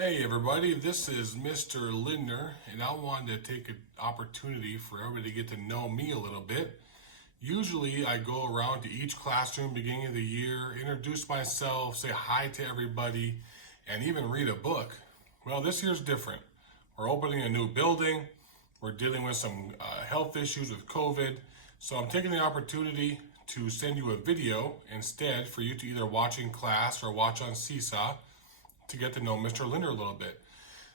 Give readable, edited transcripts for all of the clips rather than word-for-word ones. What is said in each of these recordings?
Hey everybody, this is Mr. Lindner, and I wanted to take an opportunity for everybody to get to know me a little bit. Usually I go around to each classroom beginning of the year, introduce myself, say hi to everybody, and even read a book. Well, this year's different. We're opening a new building, we're dealing with some health issues with COVID, so I'm taking the opportunity to send you a video instead for you to either watch in class or watch on Seesaw to get to know Mr. Lindner a little bit.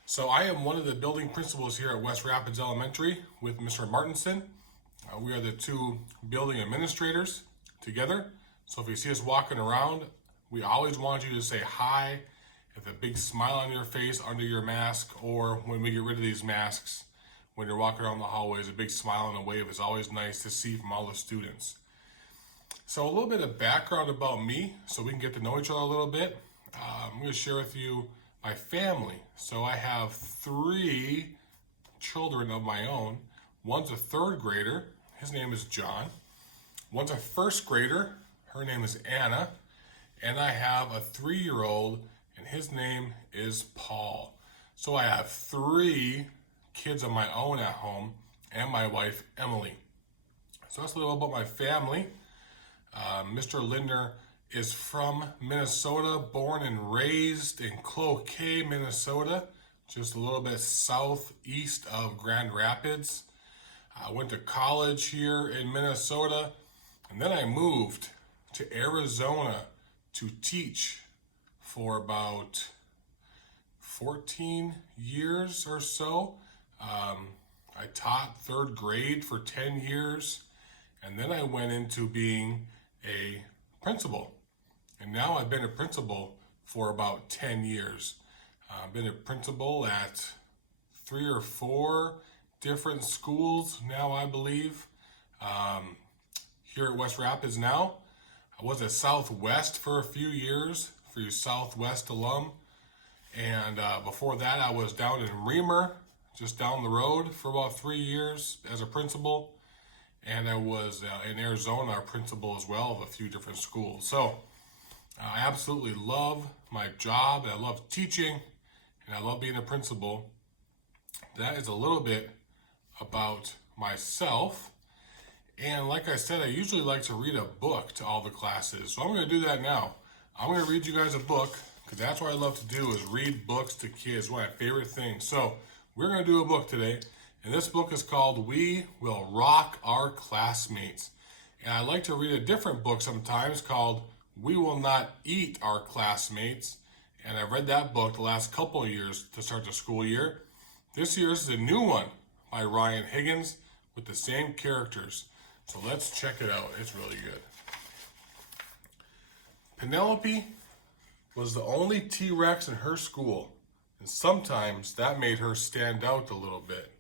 So I am one of the building principals here at West Rapids Elementary with Mr. Martinson. We are the two building administrators together. So if you see us walking around, we always want you to say hi with a big smile on your face under your mask, or when we get rid of these masks, when you're walking around the hallways, a big smile and a wave is always nice to see from all the students. So a little bit of background about me so we can get to know each other a little bit. I'm going to share with you my family. So I have 3 children of my own. One's a 3rd grader. His name is John. One's a 1st grader. Her name is Anna. And I have a 3-year-old, and his name is Paul. So I have 3 kids of my own at home and my wife, Emily. So that's a little about my family. Mr. Lindner is from Minnesota, born and raised in Cloquet, Minnesota, just a little bit southeast of Grand Rapids. I went to college here in Minnesota, and then I moved to Arizona to teach for about 14 years or so. I taught 3rd grade for 10 years, and then I went into being a principal. And now I've been a principal for about 10 years. I've been a principal at 3 or 4 different schools now, I believe. Here at West Rapids now. I was at Southwest for a few years, for you Southwest alum. And before that, I was down in Reamer, just down the road, for about 3 years as a principal. And I was in Arizona, a principal as well of a few different schools. So I absolutely love my job, and I love teaching, and I love being a principal. That is a little bit about myself. And like I said, I usually like to read a book to all the classes. So I'm going to do that now. I'm going to read you guys a book, because that's what I love to do, is read books to kids. One of my favorite things. So we're going to do a book today. And this book is called We Will Rock Our Classmates. And I like to read a different book sometimes called We Will Not Eat Our Classmates. And I've read that book the last couple of years to start the school year. This year is a new one by Ryan Higgins with the same characters. So let's check it out. It's really good. Penelope was the only T-Rex in her school. And sometimes that made her stand out a little bit.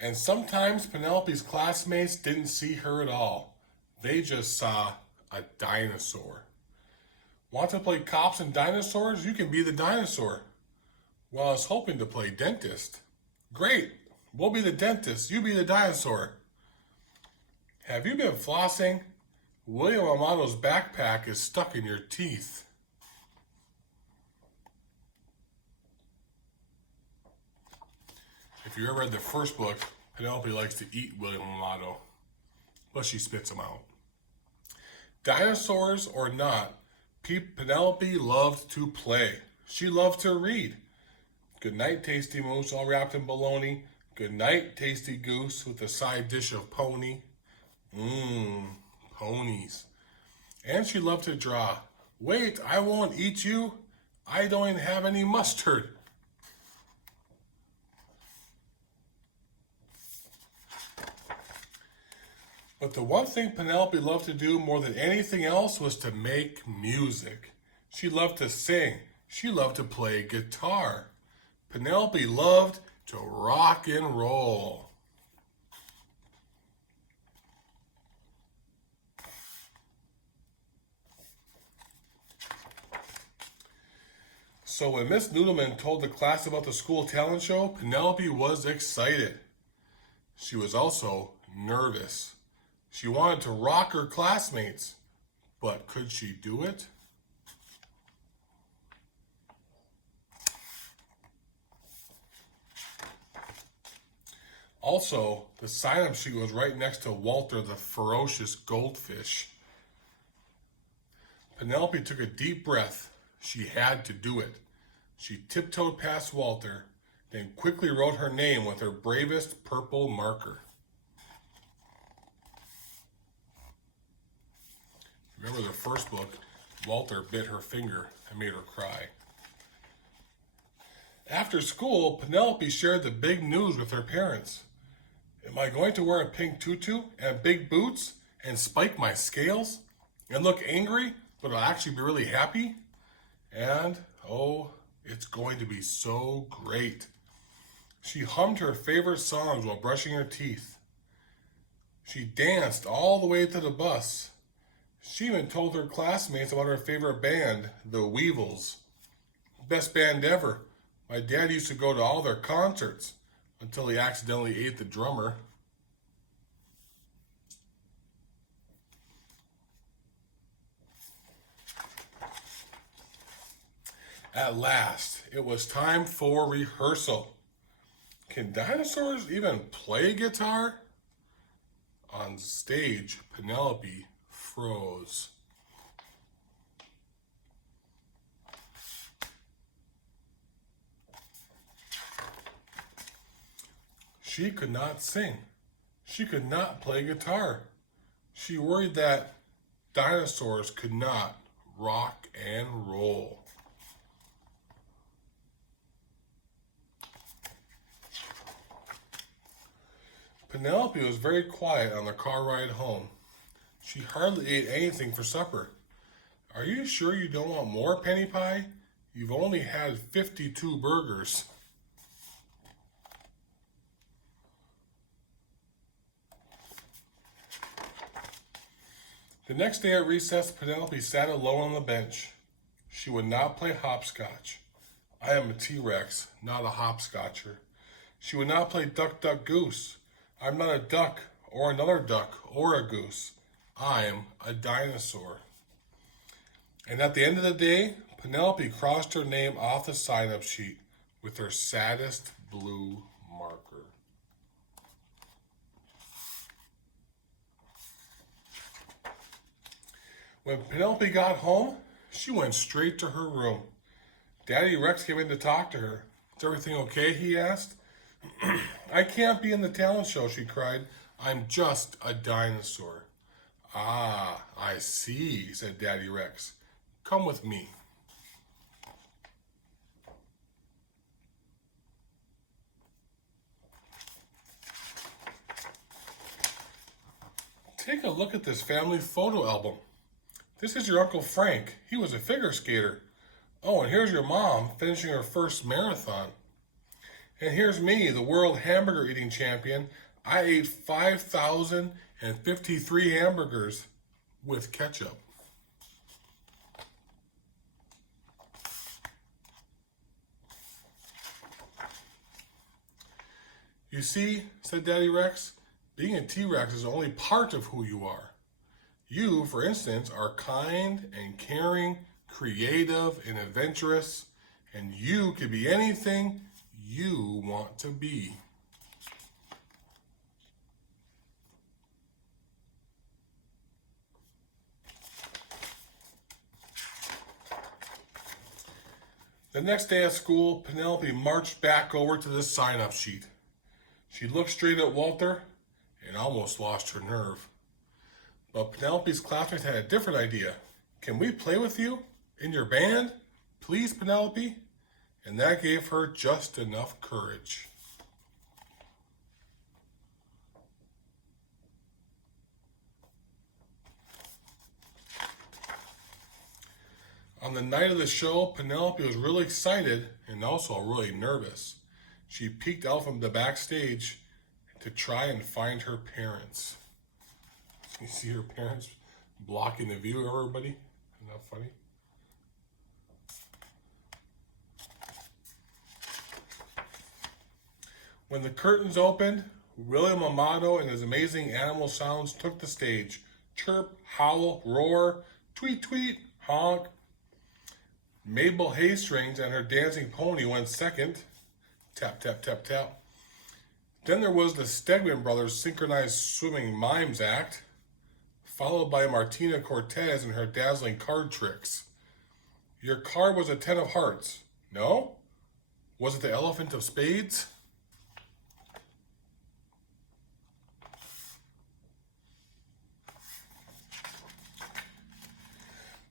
And sometimes Penelope's classmates didn't see her at all. They just saw a dinosaur. Want to play cops and dinosaurs? You can be the dinosaur. Well, I was hoping to play dentist. Great, we'll be the dentist, you be the dinosaur. Have you been flossing? William Amato's backpack is stuck in your teeth. If you ever read the first book, Penelope likes to eat William Amato, but she spits him out. Dinosaurs or not, Penelope loved to play. She loved to read. Good night, tasty moose, all wrapped in bologna. Good night, tasty goose, with a side dish of pony. Ponies. And she loved to draw. Wait, I won't eat you. I don't even have any mustard. But the one thing Penelope loved to do more than anything else was to make music. She loved to sing. She loved to play guitar. Penelope loved to rock and roll. So when Miss Noodleman told the class about the school talent show, Penelope was excited. She was also nervous. She wanted to rock her classmates, but could she do it? Also, the sign-up sheet was right next to Walter the ferocious goldfish. Penelope took a deep breath. She had to do it. She tiptoed past Walter, then quickly wrote her name with her bravest purple marker. Remember the first book, Walter bit her finger and made her cry. After school, Penelope shared the big news with her parents. Am I going to wear a pink tutu and big boots and spike my scales and look angry, but I'll actually be really happy? And, oh, it's going to be so great. She hummed her favorite songs while brushing her teeth. She danced all the way to the bus. She even told her classmates about her favorite band, the Weevils. Best band ever. My dad used to go to all their concerts until he accidentally ate the drummer. At last, it was time for rehearsal. Can dinosaurs even play guitar? On stage, Penelope froze. She could not sing. She could not play guitar. She worried that dinosaurs could not rock and roll. Penelope was very quiet on the car ride home. She hardly ate anything for supper. Are you sure you don't want more penny pie? You've only had 52 burgers. The next day at recess, Penelope sat alone on the bench. She would not play hopscotch. I am a T-Rex, not a hopscotcher. She would not play duck, duck, goose. I'm not a duck or another duck or a goose. I'm a dinosaur. And at the end of the day, Penelope crossed her name off the sign-up sheet with her saddest blue marker. When Penelope got home, she went straight to her room. Daddy Rex came in to talk to her. Is everything okay? He asked. I can't be in the talent show, she cried. I'm just a dinosaur. Ah, I see, said Daddy Rex. Come with me. Take a look at this family photo album. This is your Uncle Frank. He was a figure skater. Oh, and here's your mom finishing her first marathon. And here's me, the world hamburger eating champion. I ate 5,053 hamburgers with ketchup. You see, said Daddy Rex, being a T-Rex is only part of who you are. You, for instance, are kind and caring, creative and adventurous, and you can be anything you want to be. The next day at school, Penelope marched back over to the sign-up sheet. She looked straight at Walter and almost lost her nerve. But Penelope's classmates had a different idea. Can we play with you in your band? Please, Penelope? And that gave her just enough courage. On the night of the show, Penelope was really excited and also really nervous. She peeked out from the backstage to try and find her parents. You see her parents blocking the view of everybody? Isn't that funny? When the curtains opened, William Amato and his amazing animal sounds took the stage. Chirp, howl, roar, tweet, tweet, honk. Mabel Haystrings and her dancing pony went second. Tap, tap, tap, tap. Then there was the Stegman Brothers synchronized swimming mimes act, followed by Martina Cortez and her dazzling card tricks. Your card was a 10 of hearts. No? Was it the elephant of spades?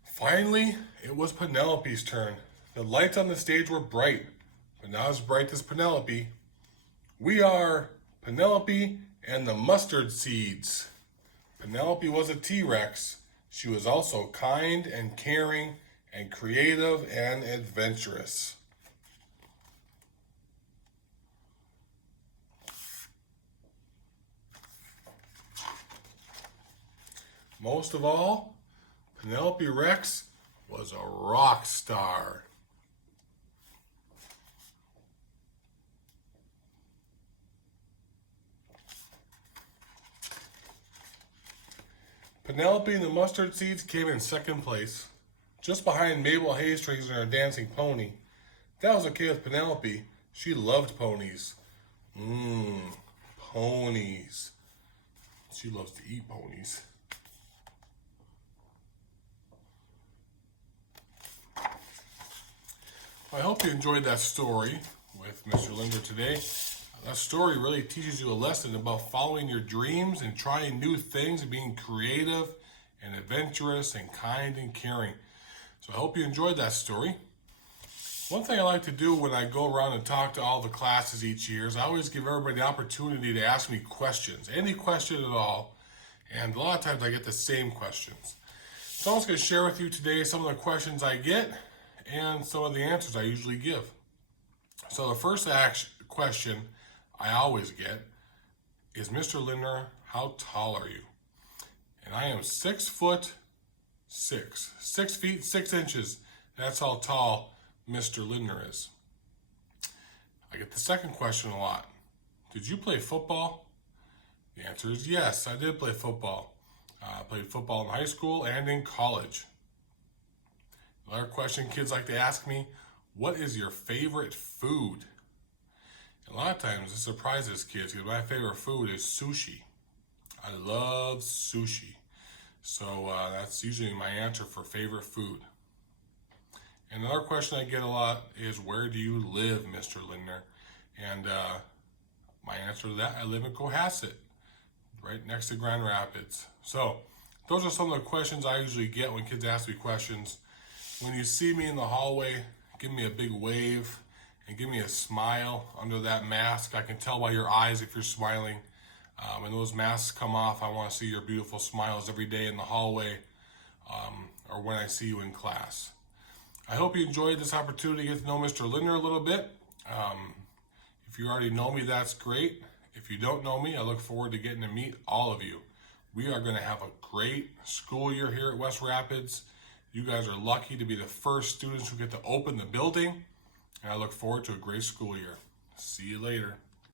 Finally, it was Penelope's turn. The lights on the stage were bright, but not as bright as Penelope. We are Penelope and the Mustard Seeds. Penelope was a T-Rex. She was also kind and caring and creative and adventurous. Most of all, Penelope Rex was a rock star. Penelope and the Mustard Seeds came in second place, just behind Mabel Haystrings and her dancing pony. That was okay with Penelope. She loved ponies. Ponies. She loves to eat ponies. I hope you enjoyed that story with Mr. Lindner today. That story really teaches you a lesson about following your dreams and trying new things and being creative and adventurous and kind and caring. So I hope you enjoyed that story. One thing I like to do when I go around and talk to all the classes each year is I always give everybody the opportunity to ask me questions, any question at all. And a lot of times I get the same questions. So I'm just going to share with you today some of the questions I get and some of the answers I usually give. So the first question I always get is, Mr. Lindner, how tall are you? And I am 6 foot 6 feet 6 inches. That's how tall Mr. Lindner is. I get the second question a lot. Did you play football? The answer is yes, I did play football. I played football in high school and in college. Another question kids like to ask me, what is your favorite food? And a lot of times it surprises kids because my favorite food is sushi. I love sushi. So that's usually my answer for favorite food. And another question I get a lot is, where do you live, Mr. Lindner? And my answer to that, I live in Cohasset, right next to Grand Rapids. So those are some of the questions I usually get when kids ask me questions. When you see me in the hallway, give me a big wave and give me a smile under that mask. I can tell by your eyes if you're smiling. When those masks come off, I want to see your beautiful smiles every day in the hallway or when I see you in class. I hope you enjoyed this opportunity to get to know Mr. Lindner a little bit. If you already know me, that's great. If you don't know me, I look forward to getting to meet all of you. We are going to have a great school year here at West Rapids. You guys are lucky to be the first students who get to open the building, and I look forward to a great school year. See you later.